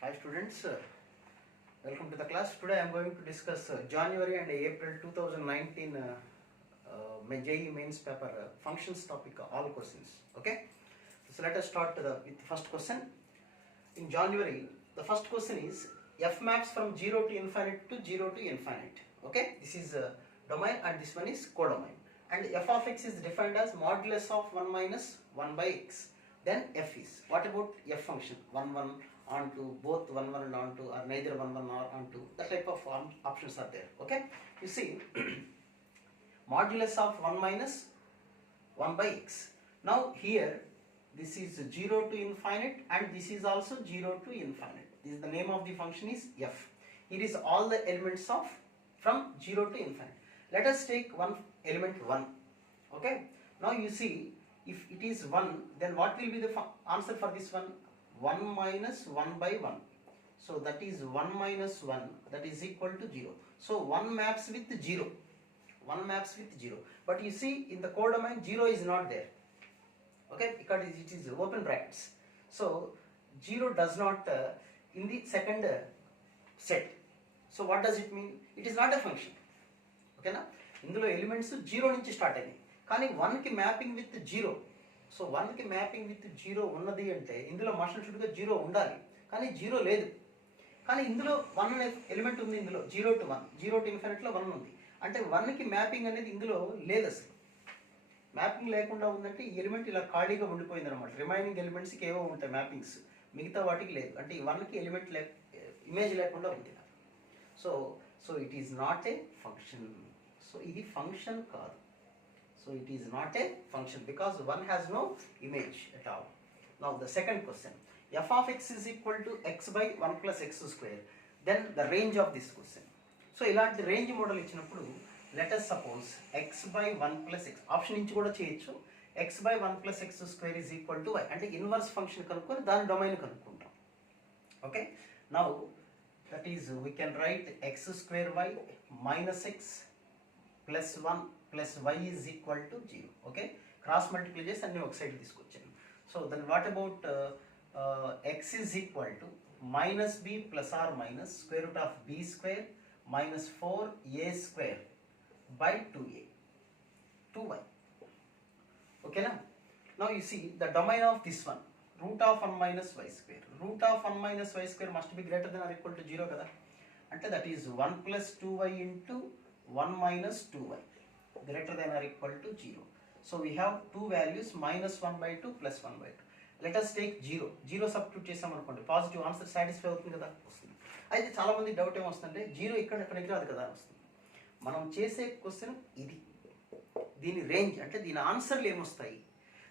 Hi students, welcome to the class. Today I am going to discuss January and April 2019 JEE mains paper functions topic, all questions. Okay, so let us start with the first question. In January, the first question is f maps from 0 to infinite to 0 to infinite. Okay, this is domain and this one is codomain. And f of x is defined as modulus of 1 minus 1 by x. Then f is, what about f function? 1 1 onto, both 1 1 and onto, or neither 1 1 or onto, that type of options are there. Okay, you see modulus of 1 minus 1 by x. Now here this is 0 to infinite and this is also 0 to infinite. This is the name of the function is f. It is all the elements of from 0 to infinite. Let us take one element 1. Okay, now you see, if it is 1, then what will be the answer for this one? 1 minus 1 by 1. So that is 1 minus 1, that is equal to 0. So 1 maps with 0. 1 maps with 0. But you see, in the codomain 0 is not there. Okay, because it is open brackets. So 0 does not in the second set. So what does it mean? It is not a function. Okay na? ఇందులో elements 0 నుంచి start అయినాయి, కానీ 1కి mapping with 0. So 1కి mapping with 0 ఉన్నది అంటే ఇందులో must షుడ్గా 0 ఉండాలి, కానీ 0 లేదు. కానీ ఇందులో 1 అనే ఎలిమెంట్ ఉంది, ఇందులో 0 to 1, 0 to ఇన్ఫినిట్లో 1 ఉంది. అంటే 1కి మ్యాపింగ్ అనేది ఇందులో లేదు. అసలు మ్యాపింగ్ లేకుండా ఉందంటే ఈ ఎలిమెంట్ ఇలా ఖాళీగా ఉండిపోయింది అనమాట. రిమైనింగ్ ఎలిమెంట్స్కి ఏవో ఉంటాయి మ్యాపింగ్స్, మిగతా వాటికి లేదు. అంటే ఈ 1కి ఎలిమెంట్ ఇమేజ్ లేకుండా ఉంది. So it is not a function. So ఇది ఫంక్షన్ కాదు. So it is not a function because 1 has no image at all. Now the second question, f of x is equal to x by 1 plus x square. Then the range of this question. So ఇలాంటి range model ఇచ్చినప్పుడు let us suppose x by 1 plus x, option నుంచి కూడా చేయొచ్చు. x by 1 plus x square is equal to y, అంటే inverse function కనుక్కొని దాని domain కనుక్కుంటాం. Okay, now that is we can write x square y minus x plus 1 plus y is equal to 0. Okay, cross multiply చేసి అన్ని ఒక side తీసుకొచ్చాను. So then what about x is equal to minus b plus or minus square root of b square minus 4a square by 2a 2y. Okay na? Now you see the domain of this one, root of 1 minus y square. Root of 1 minus y square must be greater than or equal to 0 kada, అంటే that is 1 plus 2y into 1 minus 2y greater than or equal to 0. So we have two values, minus 1 by 2 plus 1 by 2. Let us take 0. 0 substitute చేసాం అనుకోండి, positive answer satisfy అవుతుంది కదా, వస్తుంది. అయితే చాలా మంది doubt ఏమొస్తుందంటే 0 ఇక్కడ ఎక్కడికి రాదు కదా వస్తుంది. మనం చేసే క్వశ్చన్ ఇది, దీని రేంజ్ అంటే దీని ఆన్సర్లు ఏమొస్తాయి,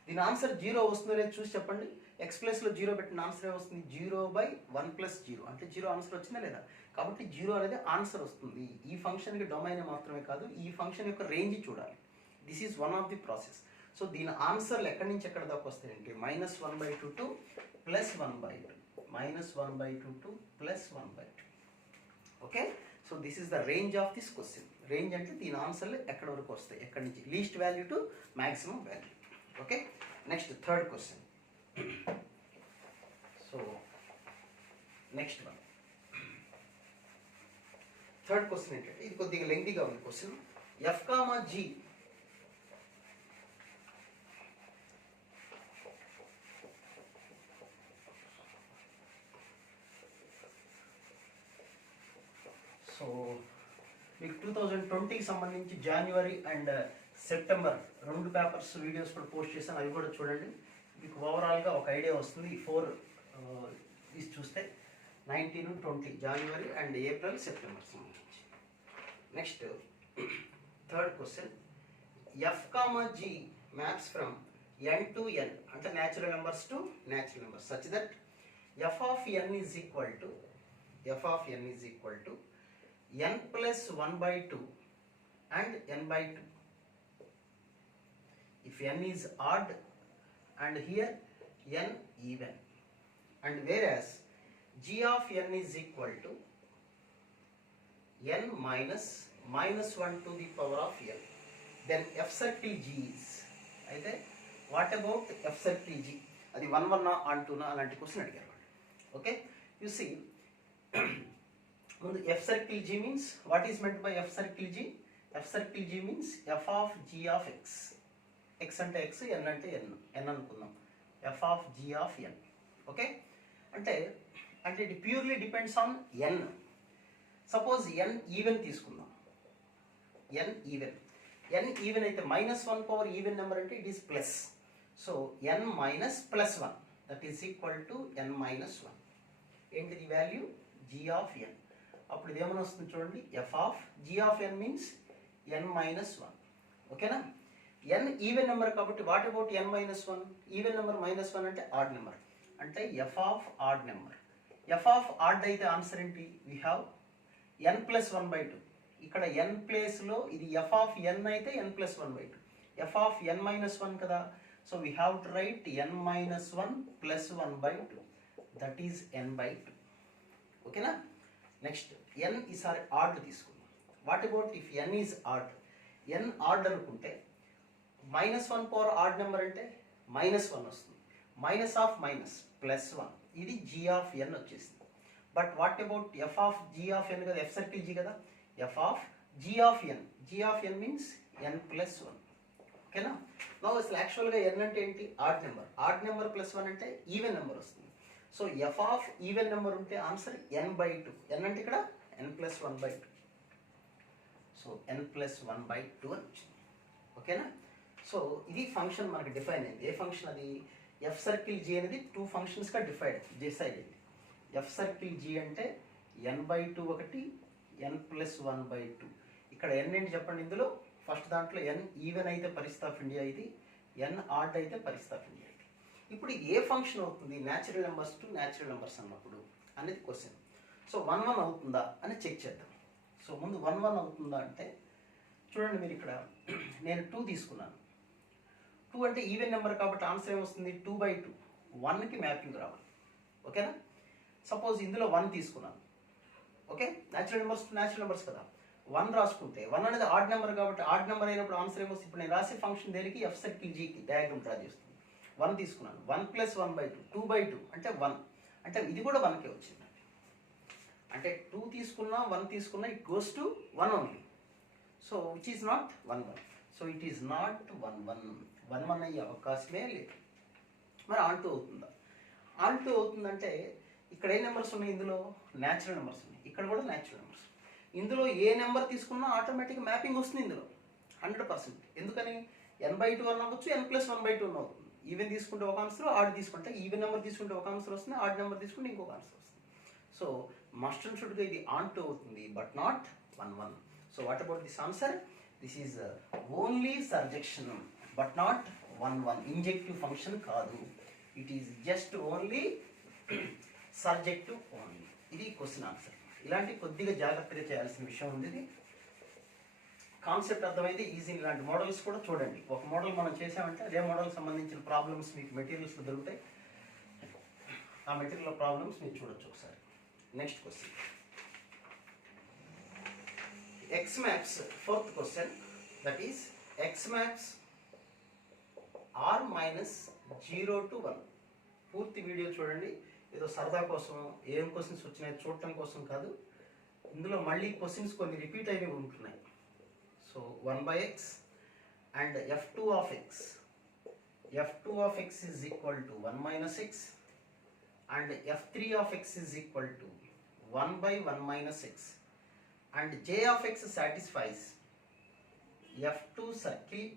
దీని ఆన్సర్ 0 వస్తుందో లేదో చూసి చెప్పండి. ఎక్స్ ప్లస్లో 0 పెట్టిన ఆన్సర్ ఏమొస్తుంది? 0 by 1 plus 0, అంటే 0 ఆన్సర్ వచ్చిందా లేదా? కాబట్టి 0 అనేది ఆన్సర్ వస్తుంది. ఈ ఫంక్షన్కి డొమైన్ మాత్రమే కాదు, ఈ ఫంక్షన్ యొక్క రేంజ్ చూడాలి. This is one of the process. So దీని ఆన్సర్లు ఎక్కడి నుంచి ఎక్కడ దాకా వస్తాయంటే -1/2 to +1/2, -1/2 to +1/2. Okay, so this is the range of this question. Range అంటే దీని ఆన్సర్లు ఎక్కడి వరకు వస్తాయి, ఎక్కడి నుంచి least value to maximum value. Okay, next third question. So next one, third question ఏంటంటే ఇది కొద్దిగా లెంగ్తీగా ఉంది క్వశ్చన్. ఎఫ్ కామా జీ సో మీకు 2020కి సంబంధించి జనవరి అండ్ సెప్టెంబర్ 2 పేపర్స్ వీడియోస్ కూడా పోస్ట్ చేశాను, అవి కూడా చూడండి. మీకు ఓవరాల్గా ఒక ఐడియా వస్తుంది. ఈ 4 ఇది చూస్తే 19, 20 జనవరి అండ్ ఏప్రిల్ సెప్టెంబర్ సంబంధించి. Next third question, F comma G maps from n to n, అంటే natural numbers to natural numbers, such that f of n is equal to n plus 1/2 and n by 2. If n is odd and here n even, and whereas g of n is equal to n minus -1 to the power of n, then f circle g is, అయితే what about f circle g, అది 1 1 on 2 అలాంటి question అడిగారు. Okay, You see, f circle g means, what is meant by f circle g? F circle g means f of g of x. X ante x, n ante n అనుకుందాం. f of g of n. Okay, అంటే it purely depends on n. Suppose n even తీసుకుందాం. n even అయితే -1 power even number అంటే it is plus. So n minus plus 1 that is equal to n minus 1. ఏంటిది value? g of n. అప్పుడు ఇదేమని వస్తుంది చూడండి, f of g of n means n minus 1. ఓకేనా? n even number కాబట్టి what about n minus 1? Even number -1 అంటే odd number, అంటే f of odd number. f of odd అయితే answer ఏంటి? We have n plus 1/2. ఇక్కడ n ప్లేస్లో ఇది f of n అయితే n plus 1/2. f of n minus 1 కదా, so we have to right n minus 1 plus 1/2, that is n/2. ఓకేనా? Next n ఈసారి odd తీసుకుందాం. What about if n is odd? n odd అనుకుంటే -1 power odd number అంటే -1 వస్తుంది. Minus of minus plus 1, ఇది g of n వచ్చేసింది. But what about f of g of n కదా, f circle g కదా, f of g of n. g of n means n plus 1. ఓకేనా? No అసలు యాక్చువల్గా n అంటే ఏంటి? Odd number. Odd number plus 1 అంటే even number వస్తుంది. So f of even number ఉంటే ఆన్సర్ n/2. n అంటే ఇక్కడ n plus 1/2. So n plus 1/2 అని వచ్చింది. ఓకేనా? సో ఇది ఫంక్షన్ మనకి డిఫైన్ అయింది. ఏ ఫంక్షన్ అది? ఎఫ్ సర్కిల్ జీ అనేది 2 ఫంక్షన్స్గా డిసైడ్ అయింది. ఎఫ్ సర్కిల్ జీ అంటే n/2 ఒకటి, n ప్లస్ 1/2. ఇక్కడ n ఏంటి చెప్పండి? ఇందులో ఫస్ట్ దాంట్లో n ఈవెన్ అయితే పరిస్థితి ఆఫ్ ఇండియా ఇది, n ఆడ్ అయితే పరిస్థితి ఆఫ్ ఇండియా ఇది. ఇప్పుడు ఏ ఫంక్షన్ అవుతుంది natural numbers to natural numbers అన్నప్పుడు అనేది క్వశ్చన్. సో 1 1 అవుతుందా అని చెక్ చేద్దాం. సో ముందు 1 1 అవుతుందా అంటే చూడండి, మీరు ఇక్కడ నేను 2 తీసుకున్నాను. 2 అంటే ఈవెన్ నెంబర్ కాబట్టి ఆన్సర్ ఏమొస్తుంది? 2/2. 1కి మ్యాపింగ్ రావాలి. ఓకేనా? సపోజ్ ఇందులో 1 తీసుకున్నాను. Okay, natural numbers to natural numbers కదా, 1 రాసుకుంటే 1 అనేది ఆడ్ నెంబర్ కాబట్టి ఆడ్ నెంబర్ అయినప్పుడు ఆన్సర్ ఏమొస్తుంది? ఇప్పుడు నేను రాసే ఫంక్షన్ దేనికి? ఎఫ్ సర్కిల్ జీకి డయాగ్రామ్ డ్రా చేస్తుంది. 1 తీసుకున్నాను. 1 ప్లస్ 1/2, 2/2 అంటే 1, అంటే ఇది కూడా 1కే వచ్చింది. అంటే 2 తీసుకున్నా 1 తీసుకున్నా it goes to 1 only. So which is not 1 1. So it is not 1 1. 1 1 అయ్యే అవకాశమే లేదు. మరి ఆన్ 2 అవుతుందా? ఆన్ 2 అవుతుందంటే ఇక్కడ ఏ నెంబర్స్ ఉన్నాయి? ఇందులో న్యాచురల్ నెంబర్స్ ఉన్నాయి, ఇక్కడ కూడా న్యాచురల్ నెంబర్స్. ఇందులో ఏ నెంబర్ తీసుకున్నా ఆటోమేటిక్గా మ్యాపింగ్ వస్తుంది ఇందులో 100%. ఎందుకని? n/2 అన్న అవ్వచ్చు, n ప్లస్ 1/2 అన్న అవుతుంది. ఈవెన్ తీసుకుంటే ఒక ఆన్సర్, ఆడ్ తీసుకుంటే ఈవెన్ నెంబర్ తీసుకుంటే ఒక ఆన్సర్ వస్తుంది, ఆడ్ నెంబర్ తీసుకుంటే ఇంకొక ఆన్సర్ వస్తుంది. సో మస్ట్ అండ్ షుడ్గా ఇది ఆన్ 2 అవుతుంది, but not 1 1. So what about this answer? This is only surjection but not 1 1. Injective function కాదు, it is just only surjective only. ఇది క్వశ్చన్ ఆన్సర్. ఇలాంటి కొద్దిగా జాగ్రత్తగా చేయాల్సిన విషయం ఉంది. ఇది కాన్సెప్ట్ అర్థమైతే ఈజీ. ఇలాంటి మోడల్స్ కూడా చూడండి. ఒక మోడల్ మనం చేసామంటే అదే మోడల్ సంబంధించిన ప్రాబ్లమ్స్ మీకు మెటీరియల్స్లో దొరుకుతాయి. ఆ మెటీరియల్ ప్రాబ్లమ్స్ మీరు చూడొచ్చు ఒకసారి. Next question, X maps 4th question, that is X maps r - 0 to 1. పూర్తి వీడియో చూడండి. ఏదో సరదా కోసం ఏం క్వశ్చన్స్ వచ్చినాయి చూడటం కోసం కాదు. ఇందులో మళ్ళీ క్వశ్చన్స్ కొన్ని రిపీట్ అయినవి ఉంటున్నాయి. So 1/x and f2 of x. f2 of x is equal to 1 minus x and f3 of x is equal to 1/1 minus x and j of x satisfies f2 circle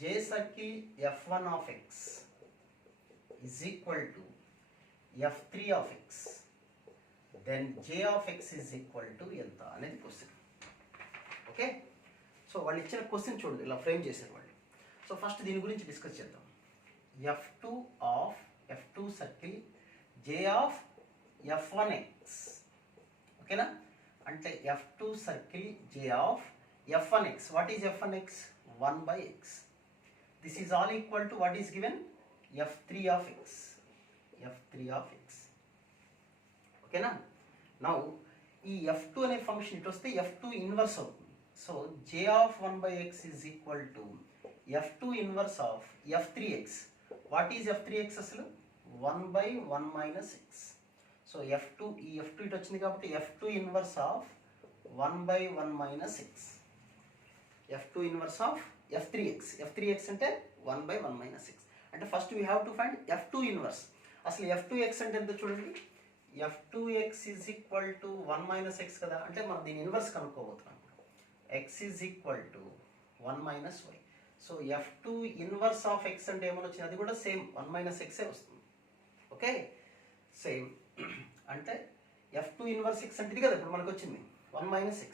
j circle f1 of x is equal to f3 of x, then j of x is equal to ఎంత అనేది question. Okay, so వాళ్ళు ఇచ్చిన question చూడండి, ఇలా frame చేశారు వాళ్ళు. So first దీని గురించి డిస్కస్ చేద్దాం. f2 circle j of f1x. ఓకేనా? అంటే f2 circle j of f1x. What is f1x? 1/x. This is all equal to what is given? f3 of x. f3 of x. ఓకేనా? Now ఈ f2 అనే function ఇటు వస్తే f2 inverse అవుతుంది. So j of 1/x is equal to f2 inverse of f3x. What is f3x అసలు? 1/1 minus x. So f2 ఈ f2 ఇటు వచ్చింది కాబట్టి f2 inverse of 1/1 minus x. f2 inverse of f3x అంటే 1/1 minus x. అంటే first we have to find f2 inverse. అసలు f2x అంటే ఎంత చూడండి, f2x is equal to 1 minus x కదా, అంటే మనం దీని ఇన్వర్స్ కనుక్కోబోతున్నాం. x is equal to 1 minus y. So f2 inverse of x అంటే ఏమని వచ్చింది, అది కూడా సేమ్ 1 minus x వస్తుంది. ఓకే, సేమ్ అంటే f2 ఇన్వర్స్ x అంటే ఇది కదా ఇప్పుడు మనకు వచ్చింది 1 minus x.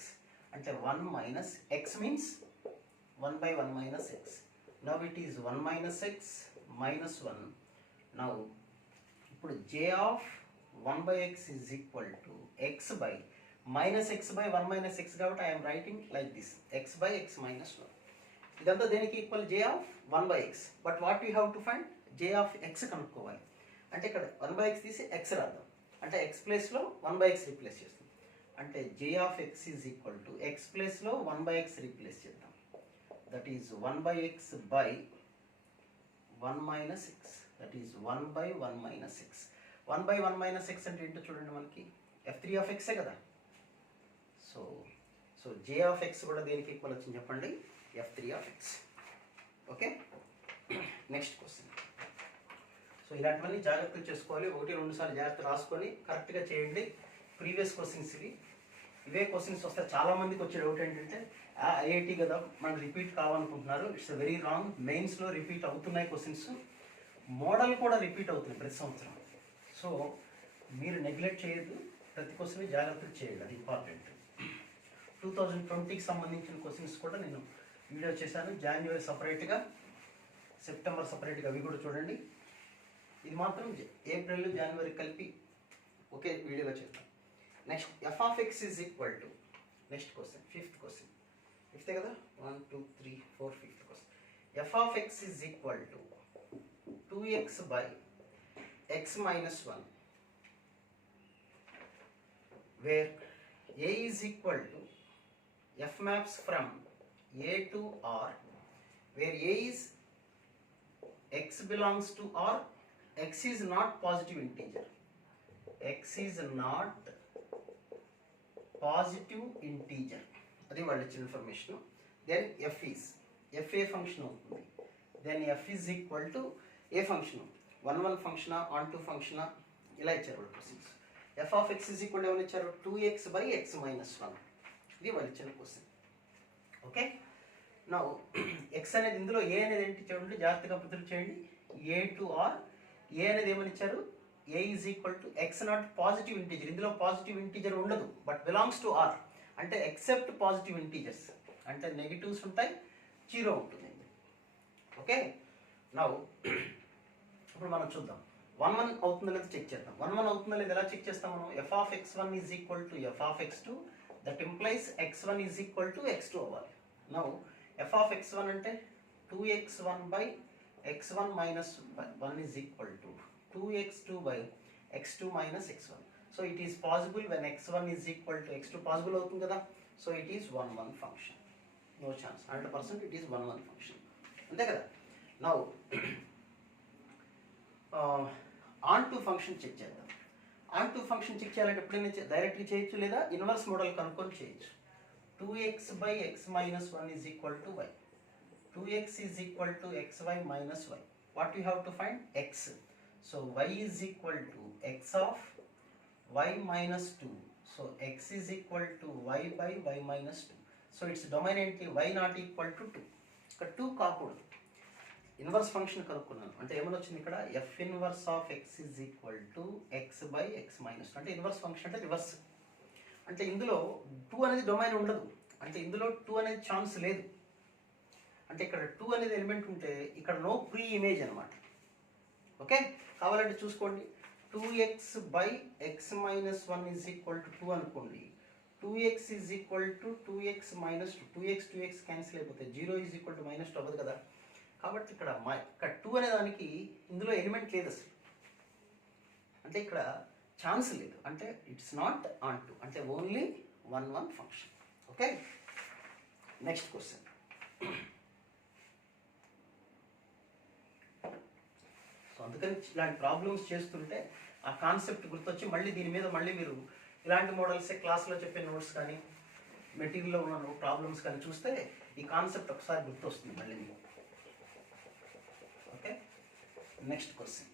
అంటే 1 minus x means 1/1 minus x. Now it is 1 minus x minus 1. Now ఇప్పుడు j of 1/x is equal to x by minus x by 1 minus x కాబట్టి I am writing like this, x by x minus 1. ఇదంతా దేనికి equal, j of 1/x. But what you have to find, j of x కనుక్కోవాలి. అంటే ఇక్కడ 1/x తీసి x రాద్దాం, అంటే x ప్లేస్లో 1/x రీప్లేస్ చేస్తాం. అంటే j of x is equal to x ప్లేస్లో 1/x రీప్లేస్ చేద్దాం. That is 1/x by 1 minus x. That is 1/1 minus x. 1/1 minus x అంటే ఏంటో చూడండి, మనకి f3 of x కదా. సో j of x కూడా దేనికి ఈక్వల్ వచ్చింది చెప్పండి, f3 of x. Okay, next question. So ఇలాంటివన్నీ జాగ్రత్తలు చేసుకోవాలి, 1-2 సార్లు జాగ్రత్త రాసుకొని కరెక్ట్గా చేయండి. ప్రీవియస్ క్వశ్చన్స్ ఇవే క్వశ్చన్స్ వస్తాయి. చాలామందికి వచ్చే డౌట్ ఏంటంటే ఐఐటి కదా మనం రిపీట్ కావాలనుకుంటున్నారు. It's very wrong. మెయిన్స్లో రిపీట్ అవుతున్నాయి క్వశ్చన్స్, మోడల్ కూడా రిపీట్ అవుతుంది ప్రతి సంవత్సరం. సో మీరు నెగ్లెక్ట్ చేయొద్దు, ప్రతి క్వశ్చన్ జాగ్రత్తలు చేయండి, అది ఇంపార్టెంట్. 2020కి సంబంధించిన క్వశ్చన్స్ కూడా నేను వీడియో చేశాను, జనవరి సపరేట్గా, సెప్టెంబర్ సపరేట్గా, అవి కూడా చూడండి. ఇది మాత్రం ఏప్రిల్ జనవరి కలిపి ఒకే వీడియోలో చేద్దాం. Next f of x is equal to, next question, ఫిఫ్తే కదా, 1 2 3 4 fifth question. f of x is equal to 2x by x minus 1, where a is equal to f maps from a to r, where a is x belongs to r, x is not positive integer, x is not positive integer, అది వాళ్ళు ఇచ్చిన information. Then f ఏ function అవుతుంది, then f is equal to ఏ function, 1 ఫంక్షనా, on 2 ఫంక్షనా, ఇలా ఇచ్చారు వాళ్ళు questions. f of x is equal to ఏమని ఇచ్చారు, 2x by x minus 1, ఇది వాళ్ళు ఇచ్చిన క్వశ్చన్. ఓకే, నా x అనేది ఇందులో ఏ అనేది ఏంటి చూడండి, జాగ్రత్తగా గుర్తు చేయండి. a to r, a అనేది ఏమని ఇచ్చారు, a is equal to x not positive integer. ఇందులో పాజిటివ్ ఇంటీజర్ ఉండదు, బట్ బిలాంగ్స్ టు r. అంటే ఎక్సెప్ట్ పాజిటివ్ ఇంటీజర్స్, అంటే నెగిటివ్స్ ఉంటాయి, 0 ఉంటుంది. ఓకే, నా ఇప్పుడు మనం చూద్దాం 1 అవుతుందో లేదో చెక్ చేద్దాం. 1 అవుతుందో లేదో ఎలా చెక్ చేస్తాం మనం, f of x1 is equal to f of x2, that implies x1 is equal to x2 అవ్వాలి. నౌ f of x1 అంటే 2x1 by x1 minus 1 is equal to 2x2 by x2 minus x1. So it is possible when x1 is equal to x2, possible అవుతుంది కదా. So it is 1 function, no chance, 100% it is 1 function, అంతే కదా. Now on to function check చేద్దాం. On to function check చేయాలంటే ఎప్పుడైనా డైరెక్ట్గా చేయొచ్చు, లేదా ఇన్వర్స్ మోడల్ కనుక్కొని చేయొచ్చు. 2x by x minus 1 is equal to y. 2x is equal to xy minus y. What we have to find, x. So y is equal to x of y minus 2. So x is equal to y by y minus 2. So its domain ఏంటి, y not equal to 2. ఇక్కడ 2 కాకూడదు. Inverse function కనుక్కున్నాను అంటే ఏమని వచ్చింది ఇక్కడ, f inverse of x is equal to x by x minus 2. అంటే inverse function అంటే reverse. అంటే ఇందులో 2 అనేది డొమైన్ ఉండదు, అంటే ఇందులో 2 అనేది ఛాన్స్ లేదు. అంటే ఇక్కడ 2 అనేది ఎలిమెంట్ ఉంటే ఇక్కడ నో ప్రీ ఇమేజ్ అనమాట. ఓకే, కావాలంటే చూసుకోండి, 2x by x minus 1 is equal to 2 అనుకోండి. 2x is equal to 2x minus 2. 2x cancel అయిపోతాయి, 0 is equal to minus 2 అవ్వదు కదా. కాబట్టి ఇక్కడ 2 అనే దానికి ఇందులో ఎలిమెంట్ లేదు అసలు, అంటే ఇక్కడ ఛాన్స్ లేదు, అంటే ఇట్స్ నాట్ ఆన్ 2, అంటే only 1 function. Okay, next question. So అందుకని ఇలాంటి ప్రాబ్లమ్స్ చేస్తుంటే ఆ కాన్సెప్ట్ గుర్తొచ్చి మళ్ళీ దీని మీద మళ్ళీ మీరు ఇలాంటి మోడల్సే క్లాస్లో చెప్పే నోట్స్ కానీ మెటీరియల్లో ఉన్న ప్రాబ్లమ్స్ కానీ చూస్తే ఈ కాన్సెప్ట్ ఒకసారి గుర్తొస్తుంది మళ్ళీ మీకు. Okay, next question.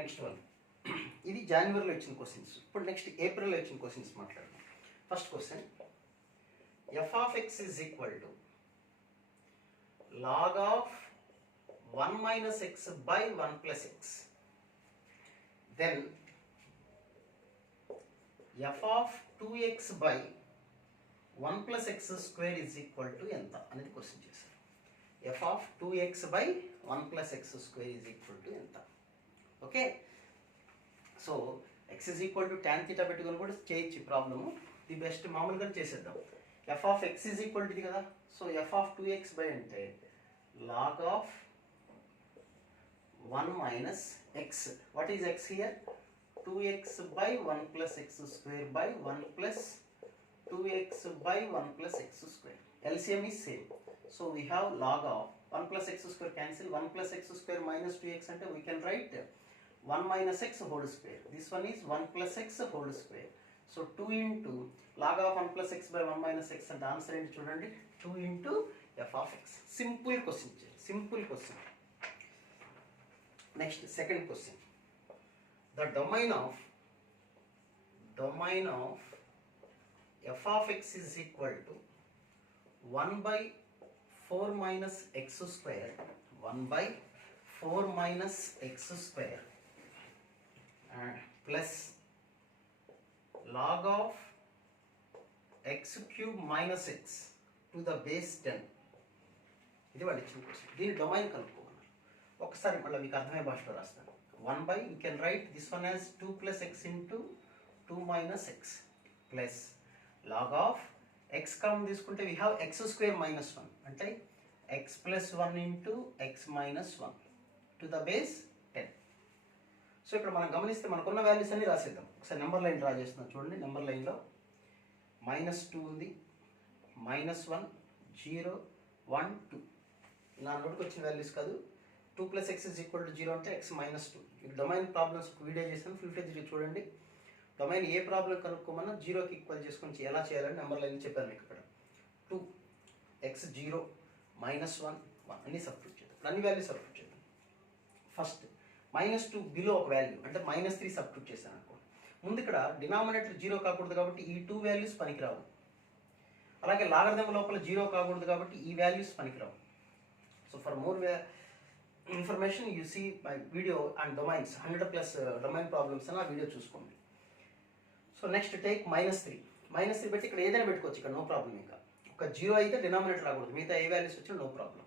Next one, ఇది జనవరిలో ఇచ్చిన క్వశ్చన్స్. ఇప్పుడు నెక్స్ట్ ఏప్రిల్లో ఇచ్చిన క్వశ్చన్స్ మాట్లాడదాం. First question, f of x is equal to log of 1 minus x by 1 plus x. Then f of 2x by 1 plus x square is equal to ఎంత అనేది question చేశారు. f of 2x by 1 plus x square is equal to ఎంత. Okay, so x is equal to tan theta పెట్టుకొని కూడా చేయొచ్చు problem. The best మామూలుగా చేసేద్దాం. f of x is equal to ఇది కదా, so f of 2x by అంటే log of 1 minus x. What is x here? 2x by 1 plus x square by 1 plus 2x by 1 plus x square. LCM is same. So we have log of 1 plus x square cancel, 1 plus x square minus 2x అంటే we can write 1 minus x whole square. This one is 1 plus x whole square. So 2 into log of 1 plus x by 1 minus x అంటే answer ఏంటి చూడండి, 2 into f of x. Simple question, simple question. Next second question, the domain of f of x is equal to 1 by 4 minus x square, 1 by 4 minus x square plus log of x cube minus x to the base 10. ఇది వాళ్ళు ఇచ్చిన question. దీని domain కనుక్కోమన్నారు. ఒకసారి మళ్ళీ మీకు అర్థమయ్యే భాషలో రాస్తాను. 1 by you can write this one as 2 plus x into 2 minus x plus log of x common తీసుకుంటే we have x square minus 1 అంటే x plus 1 into x minus 1 to the base 10. So ఇక్కడ మనం గమనిస్తే మనకున్న values అన్ని రాసేద్దాం. ఒకసారి number line draw చేస్తున్నాం చూడండి. నెంబర్ లైన్లో -2 ఉంది, -1, 0, 1, 2. నా నోటికి వచ్చిన వాల్యూస్ కాదు. 2 plus x is equal to 0 అంటే x -2. ఇది డొమైన్ ప్రాబ్లమ్స్ వీడియో చేసాను, ఫుల్ ఫ్లెడ్జ్డ్ చూడండి. డొమైన్ ఏ ప్రాబ్లం కనుక్కోమన్నా 0కి ఈక్వల్ చేసుకొని ఎలా చేయాలని నెంబర్ లైన్ చెప్పాను మీకు. ఇక్కడ 2 x 0 -1 1 అన్ని సబ్స్టిట్యూట్ చేద్దాం. అన్ని వాల్యూస్ సబ్స్టిట్యూట్ చేద్దాం. ఫస్ట్ -2 బిలో ఒక వాల్యూ అంటే -3 సబ్స్టిట్యూట్ చేశాను అనుకోండి. ముందు ఇక్కడ డినామినేటర్ 0 కాకూడదు కాబట్టి ఈ 2 వాల్యూస్ పనికిరావు. అలాగే లాగరిథం లోపల 0 కాకూడదు కాబట్టి ఈ వాల్యూస్ పనికిరావు. So for more information you see my video and domains 100+ domain problems అని ఆ వీడియో చూసుకోండి. సో నెక్స్ట్ టేక్ -3 పెట్టి ఇక్కడ ఏదైనా పెట్టుకోవచ్చు. ఇక్కడ నో ప్రాబ్లం. ఇంకా ఒక 0 అయితే డినామినేటర్ రాకూడదు, మిగతా ఏ వాల్యూస్ వచ్చినా నో ప్రాబ్లం.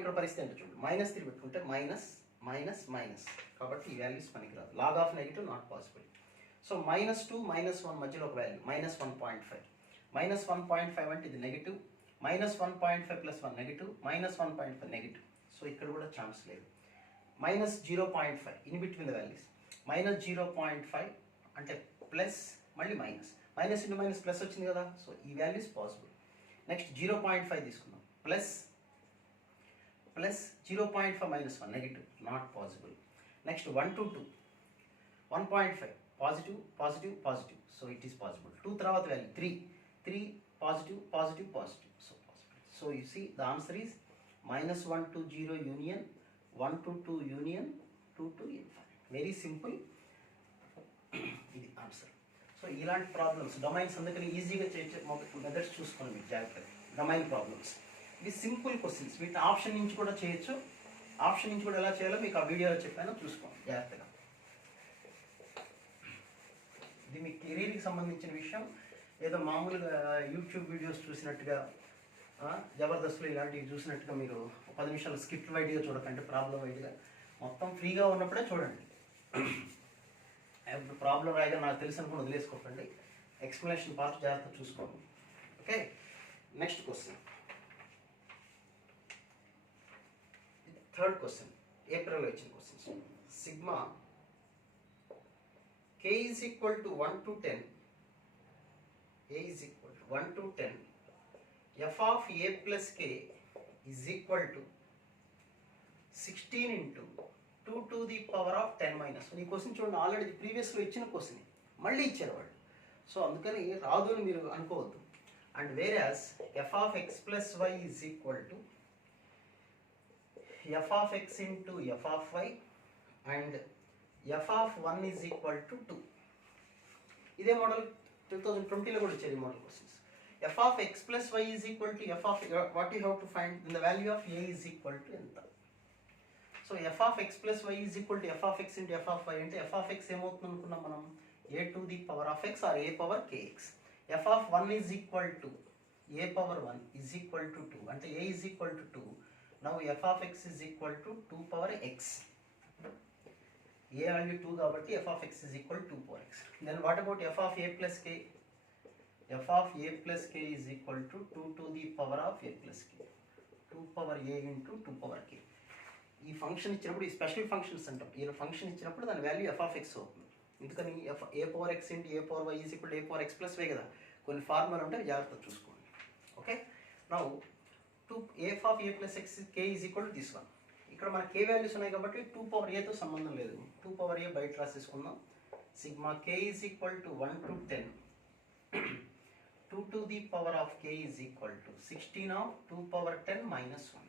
ఇక్కడ పరిస్థితి అంటే చూడండి, -3 పెట్టుకుంటే మైనస్ కాబట్టి ఈ వాల్యూస్ పనికిరాదు. Log of negative not possible. So -2 -1 మధ్యలో ఒక వాల్యూ -1.5. -1.5 అంటే ఇది నెగిటివ్. -1.5 + 1 negative, -1.5 negative. సో ఇక్కడ కూడా ఛాన్స్ లేదు. -0.5 ఇన్ బిట్వీన్ ద వాల్యూస్. -0.5 అంటే ప్లస్ మళ్ళీ మైనస్ ఇంటూ మైనస్ ప్లస్ వచ్చింది కదా. సో ఈ వాల్యూస్ పాసిబుల్. నెక్స్ట్ 0.5 తీసుకుందాం. Plus 0.5 - 1 negative, not possible. Next 1 to 2 1.5 positive. So it is possible. 2 తర్వాత value 3 positive. So possible. So you see the answer is -1 to 0 union, 1 to 2 union, 2 to infinite. Very simple. ఇది answer. సో ఇలాంటి problems domains అందుకని ఈజీగా చేసే methods చూసుకోండి మీరు జాగ్రత్తగా. డొమైన్ ప్రాబ్లమ్స్ ఇవి సింపుల్ క్వశ్చన్స్. వీటిని ఆప్షన్ నుంచి కూడా చేయొచ్చు. ఆప్షన్ నుంచి కూడా ఎలా చేయాలో మీకు ఆ వీడియోలో చెప్పాను, చూసుకోండి జాగ్రత్తగా. ఇది మీ కెరీర్కి సంబంధించిన విషయం. ఏదో మామూలుగా యూట్యూబ్ వీడియోస్ చూసినట్టుగా, జబర్దస్త్లో ఇలాంటివి చూసినట్టుగా మీరు 10 నిమిషాలు స్కిప్ వైడ్గా చూడకండి, ప్రాబ్లం వైడ్గా. మొత్తం ఫ్రీగా ఉన్నప్పుడే చూడండి. ప్రాబ్లం రాయిగా నాకు తెలిసి అనుకుని వదిలేసుకోకండి. ఎక్స్ప్లెనేషన్ పార్ట్ జాగ్రత్త చూసుకోండి. Okay, next question. Third question ఏప్రిల్లో ఇచ్చిన questions. Sigma k is equal to 1 to 10, a is equal to 1 to 10 f of a plus k is equal to 16 into 2 to the power of 10 minus 1. ఈ question చూడండి, already ప్రీవియస్లో ఇచ్చిన question మళ్ళీ ఇచ్చారు వాళ్ళు. So అందుకని రాదు అని మీరు అనుకోవద్దు. And వేరాస్ f of x plus y is equal to f of x into f of y and f of 1 is equal to 2. ఇదే మోడల్ 2020లో కూడా ఇచ్చారు ఈ model questions. f of x plus y is equal to f of what you have to find in the value of a is equal to ఎంత. So f of x plus y is equal to f of x into f of y అంటే f of x ఏమవుతుంది అనుకున్నాం మనం, a to the power of x or a power kx. f of 1 is equal to a power 1 is equal to 2 అంటే a is equal to 2. Now f of x is equal to 2 power x. a value 2 కాబట్టి f of x is equal to 2 power x. Then what about f of a plus k? f of a plus k is equal to 2 to the power of a plus k. 2 power a into 2 power k. ఈ function ఇచ్చినప్పుడు ఈ special functions అంటాం. ఈ function ఇచ్చినప్పుడు దాని value f of x అవుతుంది. ఎందుకని a power x into a power y is equal to a power x plus y కదా. కొన్ని ఫార్ములా ఉంటే జాగ్రత్తగా చూసుకోండి. Okay, now f of a plus x k is equal to this one. ఇక్కడ మన k values ఉన్నాయి కాబట్టి 2 power a తో సంబంధం లేదు. 2 power a బయట రాసేసుకుందాం. Sigma k is equal to 1 to 10. 2 to the power of k is equal to 16 of 2 power 10 minus 1.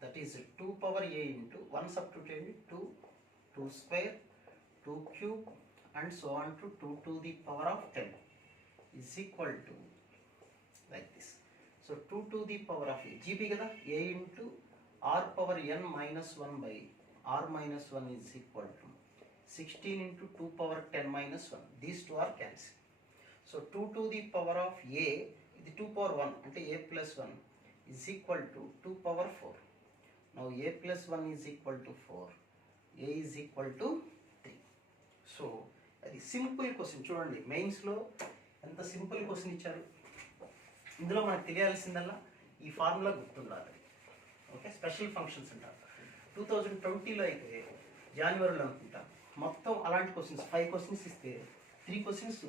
That is 2 power a into 1 substitute 2, 2 square, 2 cube and so on to 2 to the power of 10 is equal to like this. So 2 to the power of a gb kada, a into r power n minus 1 by r minus 1 is equal to 16 into 2 power 10 minus 1. These two are cancelled. So 2 to the power of a is 2 power 1 ante a plus 1 is equal to 2 power 4. Now a plus 1 is equal to 4, a is equal to 3. So అది simple question చూడండి, మెయిన్స్లో ఎంత simple question ఇచ్చారు. ఇందులో మనకు తెలియాల్సిందల్లా ఈ formula గుర్తుండాలి. Okay, special functions అంటారు. 2020లో అయితే జనవరిలో అనుకుంటా మొత్తం అలాంటి క్వశ్చన్స్ 5 క్వశ్చన్స్ ఇస్తే 3 క్వశ్చన్స్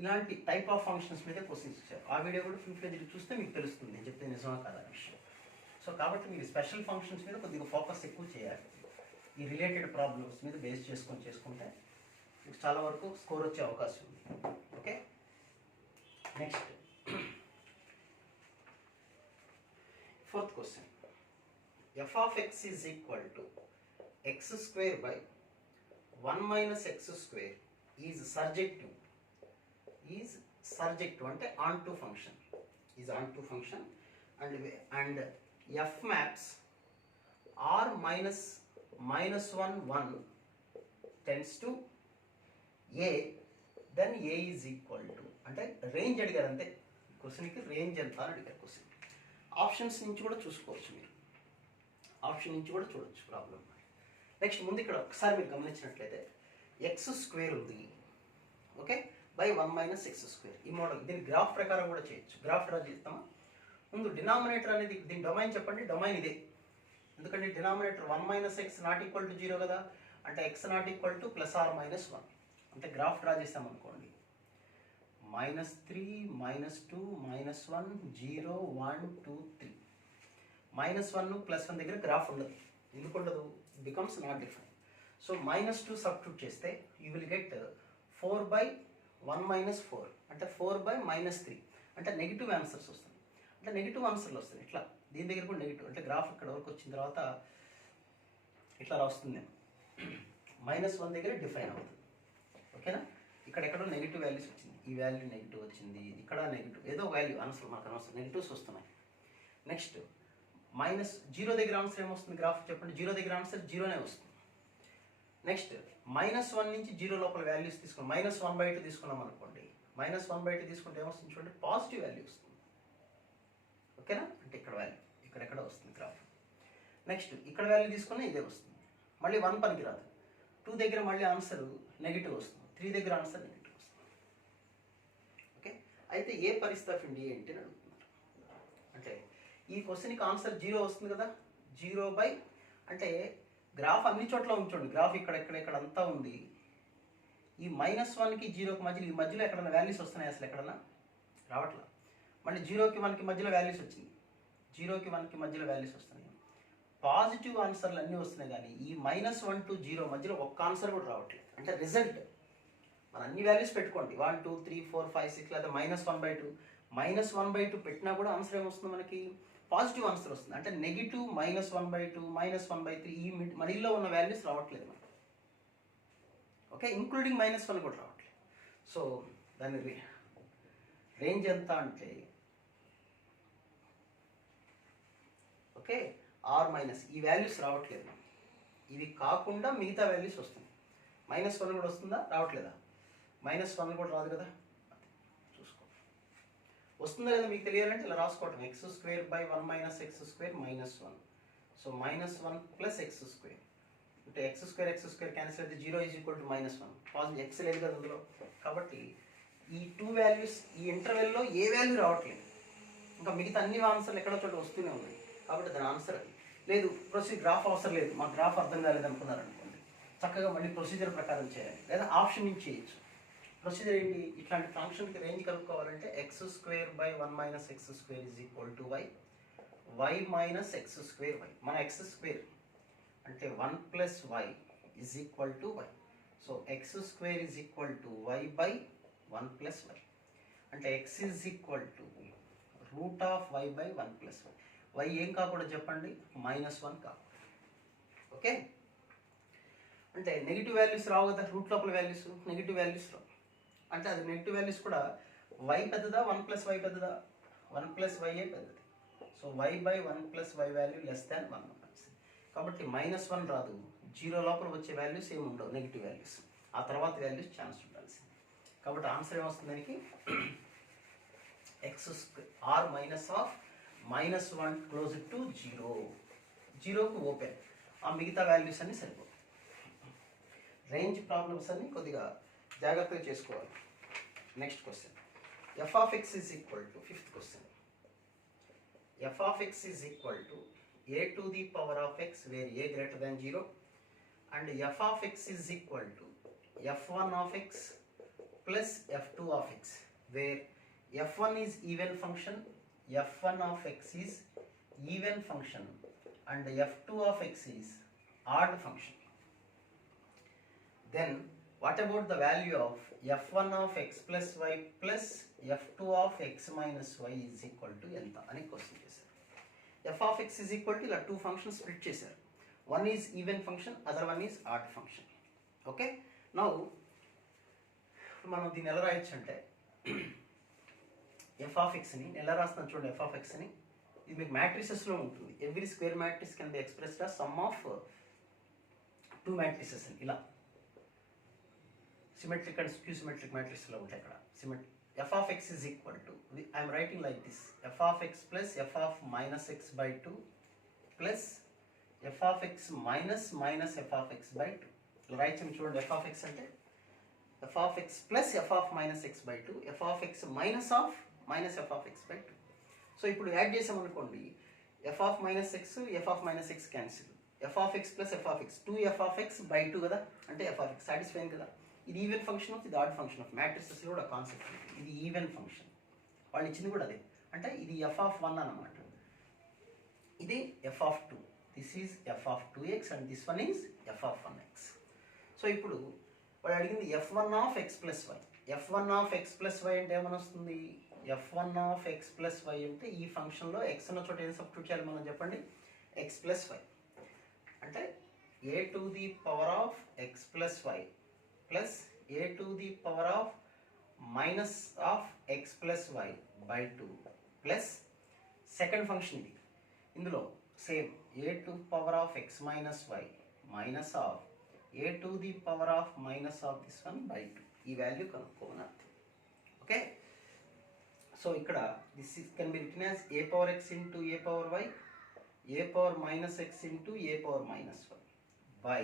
ఇలాంటి టైప్ ఆఫ్ ఫంక్షన్స్ మీద క్వశ్చన్స్ ఇచ్చారు. ఆ వీడియో కూడా ఫుల్ ఫ్లెజ్డ్ చూస్తే మీకు తెలుస్తుంది నేను చెప్తే నిజమా కాదా విషయం. సో కాబట్టి మీరు స్పెషల్ ఫంక్షన్స్ మీద కొద్దిగా ఫోకస్ ఎక్కువ చేయాలి. ఈ రిలేటెడ్ ప్రాబ్లమ్స్ మీద బేస్ చేసుకుంటే మీకు చాలా వరకు స్కోర్ వచ్చే అవకాశం ఉంది. Okay, next fourth question. f of x is equal to x square by 1 minus x square is surjective అంటే onto function and f maps r minus 1 1 tends to a, then a is equal to అంటే range అడిగారు అంతే. క్వశ్చన్కి range ఎంత అని అడిగారు question. Options నుంచి కూడా చూసుకోవచ్చు, మీరు ఆప్షన్ నుంచి కూడా చూడవచ్చు ప్రాబ్లం. నెక్స్ట్ ముందు ఇక్కడ ఒకసారి మీరు గమనించినట్లయితే ఎక్స్ స్క్వేర్ ఉంది, okay, by 1 minus X square. ఈ మోడల్ దీని గ్రాఫ్ ప్రకారం కూడా చేయొచ్చు. గ్రాఫ్ డ్రా చేస్తామా? ముందు డినామినేటర్ అనేది దీని డొమైన్ చెప్పండి. డొమైన్ ఇదే, ఎందుకంటే denominator 1 minus X not equal to 0 కదా, అంటే X not equal to plus or minus 1. అంటే గ్రాఫ్ డ్రా చేసామనుకోండి, -3, -2, -1, 0, 1, 2, 3. -1 +1 దగ్గర గ్రాఫ్ ఉండదు. ఎందుకు ఉండదు? Becomes not define. So -2 substitute చేస్తే యూ విల్ గెట్ 4/1 - 4 అంటే 4/-3 అంటే నెగిటివ్ ఆన్సర్స్ వస్తుంది. అంటే నెగిటివ్ ఆన్సర్లు వస్తాయి. ఇట్లా దీని దగ్గర కూడా నెగిటివ్ అంటే గ్రాఫ్ ఇక్కడ వరకు వచ్చిన తర్వాత ఇట్లా వస్తుంది. -1 దగ్గర డిఫైన్ అవుతుంది. ఓకేనా? ఇక్కడ ఎక్కడో నెగిటివ్ వాల్యూస్ వచ్చింది, ఈ వాల్యూ నెగిటివ్ వచ్చింది, ఇక్కడ నెగిటివ్ ఏదో వాల్యూ ఆన్సర్ మనకు అనవసరం, నెగిటివ్స్ వస్తున్నాయి. నెక్స్ట్ -0 దగ్గర ఆన్సర్ ఏమొస్తుంది? గ్రాఫ్ చెప్పండి. 0 దగ్గర ఆన్సర్ 0నే వస్తుంది. నెక్స్ట్ -1 నుంచి 0 లోపల వాల్యూస్ తీసుకున్నాం. -1/2 తీసుకున్నాం అనుకోండి, -1/2 తీసుకుంటే ఏమొస్తుంది చూడండి, పాజిటివ్ వాల్యూ వస్తుంది. ఓకేనా? అంటే ఇక్కడ వాల్యూ ఇక్కడెక్కడ వస్తుంది గ్రాఫ్. నెక్స్ట్ ఇక్కడ వాల్యూ తీసుకున్నా ఇదే వస్తుంది. మళ్ళీ 1 పనికి రాదు. 2 దగ్గర మళ్ళీ ఆన్సర్ నెగిటివ్ వస్తుంది. 3 దగ్గర ఆన్సర్ నెగిటివ్ వస్తుంది. ఓకే, అయితే ఏ పరిస్థితి ఆఫ్ ఇండియా ఏంటి అని అడుగుతున్నారు. అంటే ఈ క్వశ్చన్కి ఆన్సర్ 0 వస్తుంది కదా, 0 అంటే గ్రాఫ్ అన్ని చోట్ల ఉంచండి. గ్రాఫ్ ఇక్కడ అంతా ఉంది. ఈ -1కి 0కి మధ్యలో ఈ మధ్యలో ఎక్కడన్నా వాల్యూస్ వస్తున్నాయి? అసలు ఎక్కడన్నా రావట్లా. మళ్ళీ 0కి 1కి మధ్యలో వాల్యూస్ వచ్చింది, 0కి 1కి మధ్యలో వాల్యూస్ వస్తున్నాయి. పాజిటివ్ ఆన్సర్లు అన్నీ వస్తున్నాయి, కానీ ఈ -1 to 0 మధ్యలో ఒక్క ఆన్సర్ కూడా రావట్లేదు. అంటే రిజల్ట్ మన అన్ని వాల్యూస్ పెట్టుకోండి, 1 2 3 4 5 6 లేదా -1/2 -1/2 పెట్టినా కూడా ఆన్సర్ ఏమొస్తుంది మనకి? పాజిటివ్ ఆన్సర్ వస్తుంది. అంటే నెగిటివ్ -1/2 -1/3 ఈ మడిలో ఉన్న వాల్యూస్ రావట్లేదు మనకి. ఓకే, ఇంక్లూడింగ్ -1 కూడా రావట్లేదు. సో దాని రేంజ్ ఎంత అంటే ఓకే ఆర్ మైనస్ ఈ వాల్యూస్ రావట్లేదు. ఇవి కాకుండా మిగతా వాల్యూస్ వస్తుంది. -1 కూడా వస్తుందా? రావట్లేదా? -1 కూడా రాదు కదా, చూసుకో. వస్తుందా లేదా మీకు తెలియాలంటే ఇలా రాసుకోవటం, x² / 1 - x² -1. సో -1 + x², అంటే x² క్యాన్సిల్ అయితే 0 = -1. పాజిటివ్ x లేదు కదా అందులో. కాబట్టి ఈ 2 వాల్యూస్ ఈ ఇంటర్వెల్లో ఏ వాల్యూ రావట్లేదు. ఇంకా మిగతా అన్ని ఆన్సర్లు ఎక్కడో చోట వస్తూనే ఉన్నాయి. కాబట్టి దాని ఆన్సర్ అది లేదు. గ్రాఫ్ అవసరం లేదు, మాకు గ్రాఫ్ అర్థం కాలేదు అనుకున్నారనుకోండి, చక్కగా మళ్ళీ ప్రొసీజర్ ప్రకారం చేయాలి, లేదా ఆప్షన్ నుంచి చేయొచ్చు. ప్రొసీజర్ ఏంటి? ఇట్లాంటి ఫంక్షన్కి range కనుక్కోవాలంటే x² / 1 - x² = y, y - x²y. మన x² అంటే 1 + y = y. So x² = y / 1 + y. అంటే x = √y / 1 + y. y ఏం కాకూడదు చెప్పండి? -1 కాకూడదు. ఓకే, అంటే నెగిటివ్ వాల్యూస్ రావు కదా, రూట్ లోపల వాల్యూస్ నెగిటివ్ వాల్యూస్ రావు. అంటే అది నెగిటివ్ వాల్యూస్ కూడా y పెద్దదా 1 + y పెద్దదా? 1 + y పెద్దది. So y / 1 + y value <1. కాబట్టి -1 రాదు, 0 లోపల వచ్చే వాల్యూస్ ఏమి ఉండవు, నెగిటివ్ వాల్యూస్. ఆ తర్వాత వాల్యూస్ ఛాన్స్ ఉండాల్సింది. కాబట్టి ఆన్సర్ ఏమొస్తుంది దానికి? x² r -1 క్లోజ్ టు 0, 0కు ఓపెన్. ఆ మిగతా వాల్యూస్ అన్ని సరిపోతాయి. రేంజ్ ప్రాబ్లమ్స్ అన్ని కొద్దిగా జాగ్రత్తగా చేసుకోవాలి. Next question, f(x) = fifth question, f(x) = a⁴x where a greater than 0 and f(x) = f(1)(x) plus f(2)(x) where f(1) is even function, f(1)(x) is even function and f(2)(x) is odd function. Then what about the value of f(1)(x plus y plus f(2)(x minus y is equal to ఎంత అని question చేశారు. f(x) is equal to ఇలా 2 functions split చేశారు. One is even function, other one is odd function. Okay, now మనం దీన్ని ఎలా రాయొచ్చు అంటే f(x)ని ఎలా రాస్తాను చూడండి. f(x)ని ఇది మీకు మ్యాట్రిసెస్లో ఉంటుంది. Every square matrix can be expressed as some of 2 matrices అని. ఇలా సిమెట్రిక్ అండ్ స్క్యూ సిమెట్రిక్ మ్యాట్రిక్స్లో ఉంటాయి అక్కడ. f(x) is equal to, I am writing like this, f(x) plus f(-x/2) plus f(x) minus f(x/2). ఇలా రాయొచ్చు చూడండి. f(x) అంటే f(x) plus f(-x/2), f(x) minus f(x/2). So ఇప్పుడు add చేసామనుకోండి, f(-x) f(-x) cancel, f(x) plus f(x) 2f(x/2) కదా, అంటే f(x) సాటిస్ఫైన్ కదా. ఇది ఈవెన్ ఫంక్షన్, ఇది ఆడ్ ఫంక్షన్. ఆఫ్ మ్యాట్రిసెస్లో కూడా కాన్సెప్ట్ ఉంటుంది. ఇది ఈవెన్ ఫంక్షన్, వాళ్ళు ఇచ్చింది కూడా అదే. అంటే ఇది f(1) అన్నమాట, ఇది f(2), this is f(2x) and this one is f(1x). So ఇప్పుడు వాడు అడిగింది f(1)(x plus y). f(1)(x plus y అంటే ఏమని వస్తుంది? f(1)(x plus y అంటే ఈ ఫంక్షన్లో x ఉన్న చోట ఏం సబ్స్టిట్యూట్ చేయాలి మనం చెప్పండి? x plus y. అంటే a⁴x plus y plus a⁻−x plus y by 2 plus second function ఇది. ఇందులో same a⁴x minus y minus a⁻−of this one by 2. ఈ వాల్యూ కనుక్కోమని అర్థం. ఓకే, సో ఇక్కడ this can be written as a⁴x into a⁻y, a⁻−x into a⁻−y by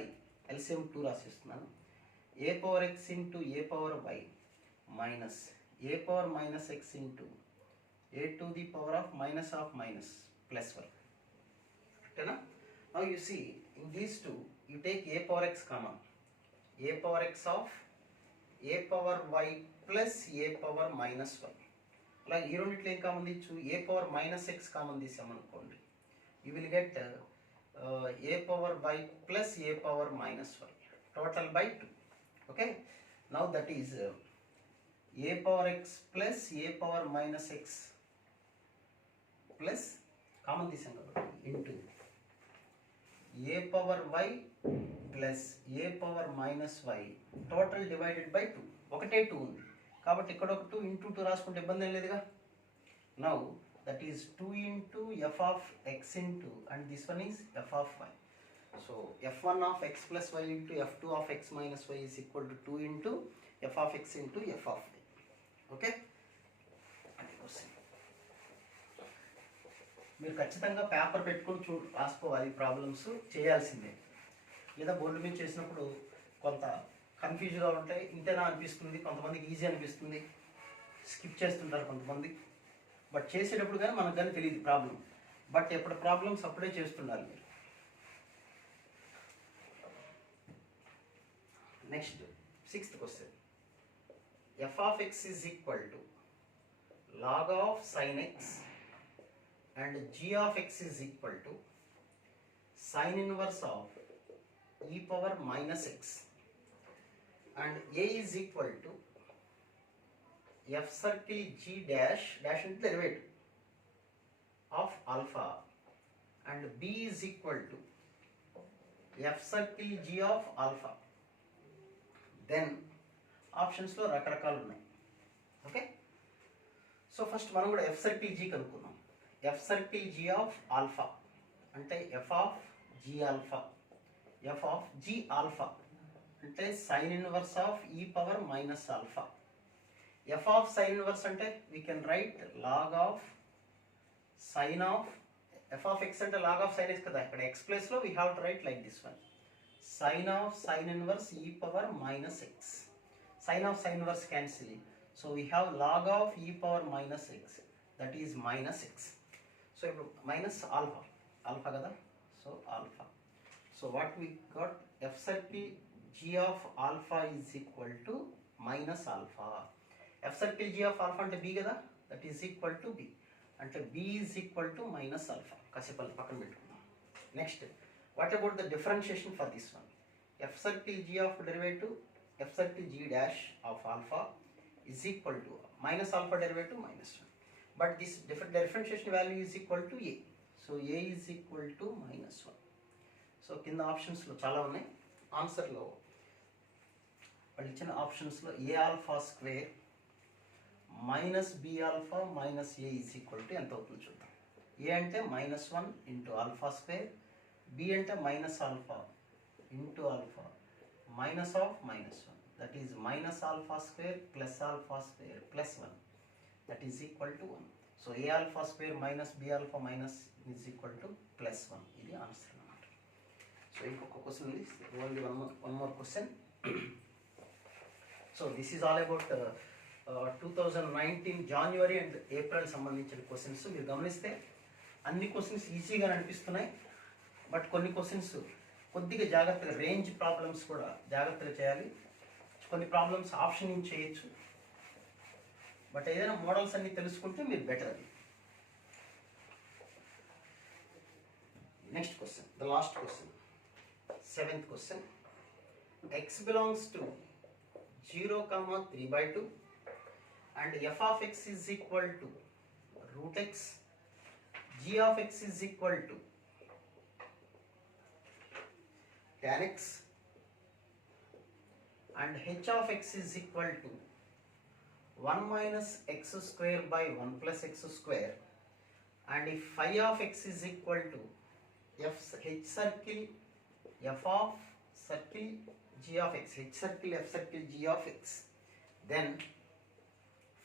LCM 2 రాసిస్తున్నాను. a⁴x into a⁻y minus a⁻−x into a⁻−of plus y. ఓకేనా? Now you see in these two you take a⁴x common, a⁴x of a⁻y plus a⁻−y. అలాగే ఈ రెండిట్లో ఏం common తీయచ్చు, a power minus x common తీసామనుకోండి, you will get a power by plus a power minus y total by 2. Okay, now that is a power x plus a power minus x plus common తీసాం కాబట్టి into a power y plus a power minus y total divided by 2. ఒకటే 2 ఉంది కాబట్టి ఇక్కడ ఒక 2 into 2 రాసుకుంటే ఇబ్బంది ఏం లేదుగా. Now that is 2 into F of X into and this one is F of Y. So f1 of x plus y into f2 of x minus y is equal to 2 into f of x into f of y. Okay, మీరు ఖచ్చితంగా paper పెట్టుకుని రాసుకోవాలి, problems చేయాల్సిందే. లేదా board మీద చేసినప్పుడు కొంత కన్ఫ్యూజ్గా ఉంటాయి, ఇంతేనా అనిపిస్తుంది, కొంతమందికి ఈజీ అనిపిస్తుంది, స్కిప్ చేస్తుంటారు కొంతమంది. బట్ చేసేటప్పుడు కానీ మనకు కానీ తెలియదు ప్రాబ్లం, బట్ ఎప్పుడు ప్రాబ్లమ్స్ అప్పుడే చేస్తుండాలి మీరు. Next 6th question, F of X is equal to log of sin x and g of x is equal to sin inverse of e power minus x and a is equal to f circle g dash dash into derivative of alpha and b is equal to f circle g of alpha. Then options లో రకరకాలు ఉన్నాయి. Okay, so first మనం కూడా f circle g కనుక్కున్నాం. F circle g of alpha అంటే f of g alpha, f of g alpha అంటే sine inverse of e power minus alpha. F of sine inverse అంటే we can write log of sine of f of x అంటే log of sine x కదా, ఇక్కడ x ప్లేస్లో we have to write like this one, sine of sine inverse e power minus x. Sign of sine inverse cancel, so we have log of e power minus x, that is minus x. So minus alpha kada, so alpha. So what we got, f circle g of alpha is equal to minus alpha. f circle g of alpha ante b kada, that is equal to b, ante b is equal to minus alpha. kasepal pakkan pettukunnam. Next, what about the differentiation for this one? f circle g of derivative f circle g dash of alpha is equal to minus alpha derivative minus 1, but this differentiation value is equal to a, so a is equal to minus 1. so కింద options లో చాలా ఉన్నాయి. Answer లో వాళ్ళు ఇచ్చిన options లో a alpha square minus b alpha minus a is equal to ఎంత అవుతుందో చూద్దాం. ఏ అంటే -1 ఇంటూ ఆల్ఫా స్క్వేర్, బి అంటే minus alpha into alpha minus of -1, that is minus alpha square plus alpha square plus 1, that is equal to 1. so a alpha square minus b alpha minus is equal to plus 1. ఇది answer అన్నమాట. So ఇంకొక question ఉంది, only one more question. So this is all about 2019 January and April సంబంధించిన questions. మీరు గమనిస్తే అన్ని questions ఈజీగా అనిపిస్తున్నాయి, బట్ కొన్ని క్వశ్చన్స్ కొద్దిగా జాగ్రత్తగా, రేంజ్ ప్రాబ్లమ్స్ కూడా జాగ్రత్తగా చేయాలి. కొన్ని ప్రాబ్లమ్స్ ఆప్షన్ నుంచి చేయొచ్చు, బట్ ఏదైనా మోడల్స్ అన్ని తెలుసుకుంటే మీరు బెటర్. అది next question, the last question, 7th question. x belongs to 0, 3/2 and f of x is equal to root x, g of x is equal to tan x and h of x is equal to 1 minus x square by 1 plus x square, and if phi of x is equal to h circle f of circle g of x, h circle f circle g of x, then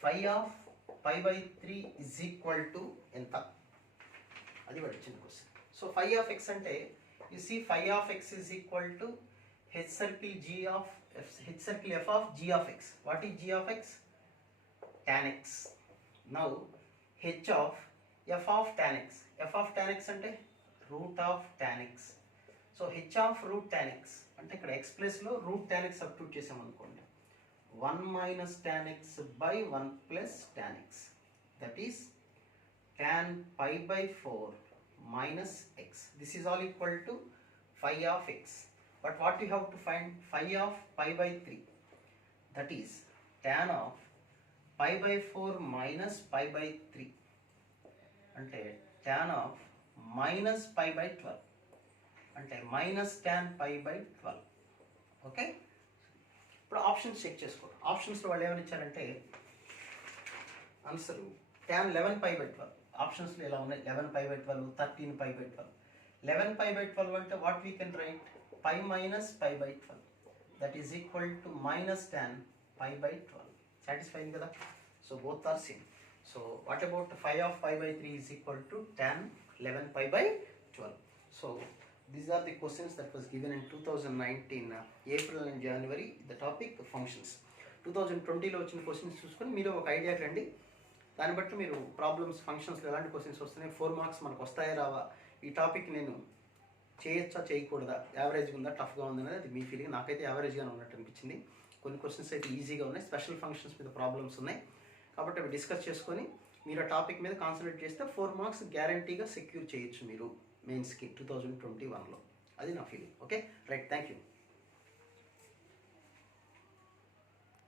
phi of pi by 3 is equal to ఎంత, అది వచ్చిన question. So phi of x అంటే you see phi of x is equal to h circle g of h circle f of g of x. What is g of x? Tan x. Now h of f of tan x. f of tan x అంటే root of tan x. So h of root tan x అంటే ఇక్కడ x place లో root tan x substitute చేసాం అనుకోండి, 1 minus tan x by 1 plus tan x. that is tan pi by 4 minus x. This is all equal to phi of x. But what you have to find? Phi of pi by 3. That is tan of pi by 4 minus pi by 3. అంటే tan of minus pi by 12. అంటే minus tan pi by 12. Okay, ఇప్పుడు options check చేసుకోండి. ఆప్షన్స్లో వాళ్ళు ఏమని ఇచ్చారంటే answer tan 11 pi by 12. ఆప్షన్స్లో ఎలా ఉన్నాయి? 11 pi by 12, 13 pi by 12. 11 pi by 12 అంటే what we can right? pi minus pi by 12. That is equal to minus tan pi by 12. Satisfying kada? So both are same. So what about phi of pi by 3 is equal to tan 11 pi by 12. So these are the questions that was given in 2019 April and January. The topic functions. 2020లో వచ్చిన questions చూసుకొని మీరు ఒక idea రండి. దాన్ని బట్టి మీరు problems ఫంక్షన్స్లో ఎలాంటి క్వశ్చన్స్ వస్తున్నాయి, 4 మార్క్స్ మనకు వస్తాయా రావా, ఈ టాపిక్ నేను చేయొచ్చా చేయకూడదా, యావరేజ్గా ఉందా టఫ్గా ఉంది అనేది అది మీ ఫీలింగ్. నాకైతే యావరేజ్గానే ఉన్నట్టు అనిపించింది. కొన్ని క్వశ్చన్స్ అయితే ఈజీగా ఉన్నాయి, స్పెషల్ ఫంక్షన్స్ మీద ప్రాబ్లమ్స్ ఉన్నాయి. కాబట్టి అవి డిస్కస్ చేసుకొని మీరు ఆ టాపిక్ మీద కాన్సన్ట్రేట్ చేస్తే 4 మార్క్స్ గ్యారంటీగా సెక్యూర్ చేయొచ్చు మీరు మెయిన్స్కి 2021లో. అది నా feeling. Okay right, thank you.